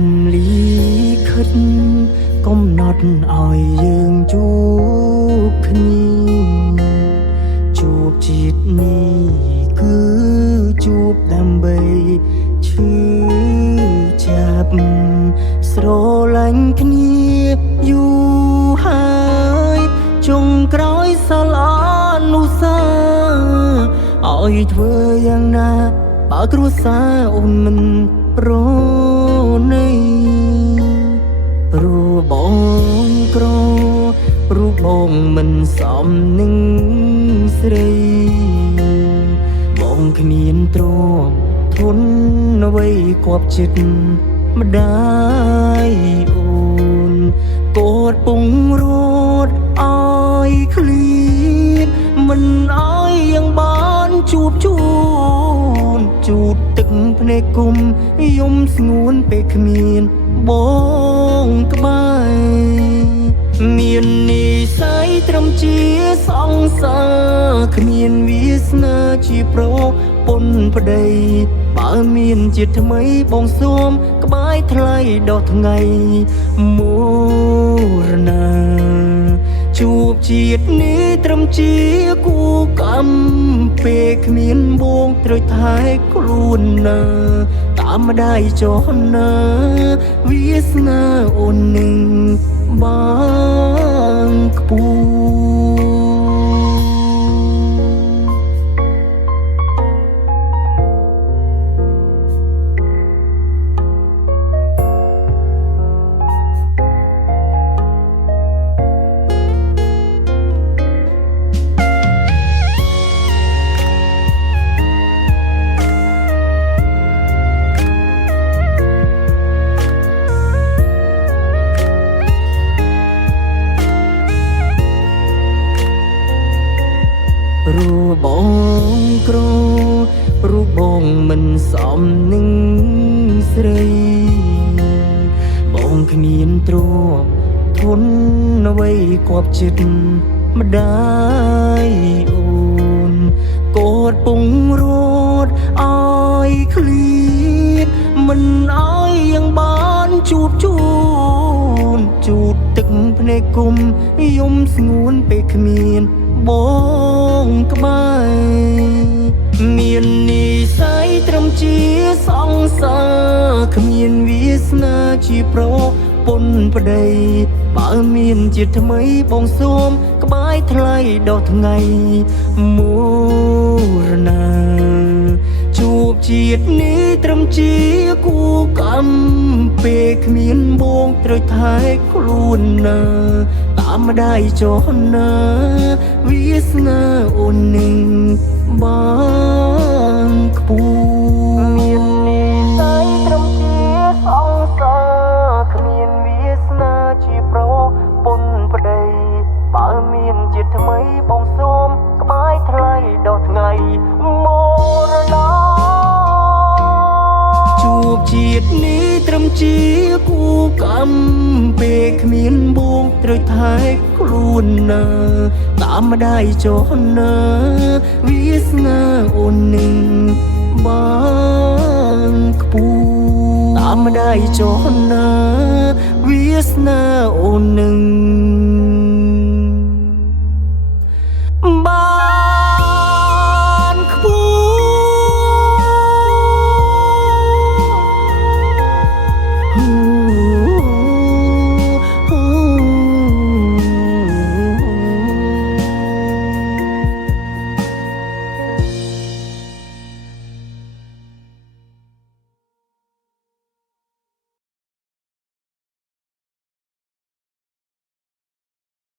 มลีคิดกำหนดឲ្យយើងជួបគ្នាជួបជាតិនេះគឺជួបដើម្បីឈឺចាប់ស្រឡាញ់គ្នាយូរហើយចុងក្រោយសល់អនុស្សាវរីយ៍ឲ្យធ្វើយ៉ាងណាបើគ្រួសារអូនមិនប្រណីព្រោះបងក្រព្រោះបងមិនសមនឹងស្រីបងគ្មានទ្រព្យធនអ្វីគប់ចិត្តម្ដាយអូនកូនពងរត់ឲ្យឃ្លៀតមិនឲ្យយ៉ាងបានជួបជូនជូតទឹកភ្នែកគុំយំស្ងួនពេលគ្មានបងក្បែរមាននិស្ស័យត្រឹមជាសង្សារគ្មានវាសនាជាប្រពន្ធប្តីបើមានជាតិថ្មីបងសូមក្បែរថ្លៃដល់ថ្ងៃមរណាជួបជាតិនេះត្រឹមជាគូកម្មពេលគ្មានបងត្រូវថែខ្លួនណាតាមម្ដាយចុះណាវាសនាអូននឹងបានខ្ពស់ព្រោះបងក្រព្រោះបងមិនសមនឹងស្រីបងគ្មានទ្រព្យធនអ្វីគប់ចិត្តម្ដាយអូនកូនពងរត់ឲ្យឃ្លៀតមិនឲ្យយ៉ាងបានជួបជូនជូតទឹកភ្នែកគុំយំស្ងួនពេលគ្មានបងក្បែរមាននិស្ស័យត្រឹមជាសង្សារគ្មានវាសនាជាប្រពន្ធប្តីបើមានជាតិថ្មីបងសូមក្បែរថ្លៃដល់ថ្ងៃមរណាជួបជាតិនេះត្រឹមជាគូកម្មពេលគ្មានបងត្រូវថែខ្លួនណាតាមម្ដាយចុះណាវាសនាអូននឹងបានខ្ពស់មាននិស្ស័យត្រឹមជាសង្សារគ្មានវាសនាជាប្រពន្ធប្តីបើមានជាតិថ្មីបងសូមក្បែរថ្លៃដល់ថ្ងៃមរណាជួបជាតិនេះត្រឹមជាគូកម្មពេលគ្មានបងត្រូវថែខ្លួនណាតាមម្ដាយចុះណាវាសនាអូននឹងបានខ្ពស់តាមម្ដាយចុះណាវាសនាអូននឹង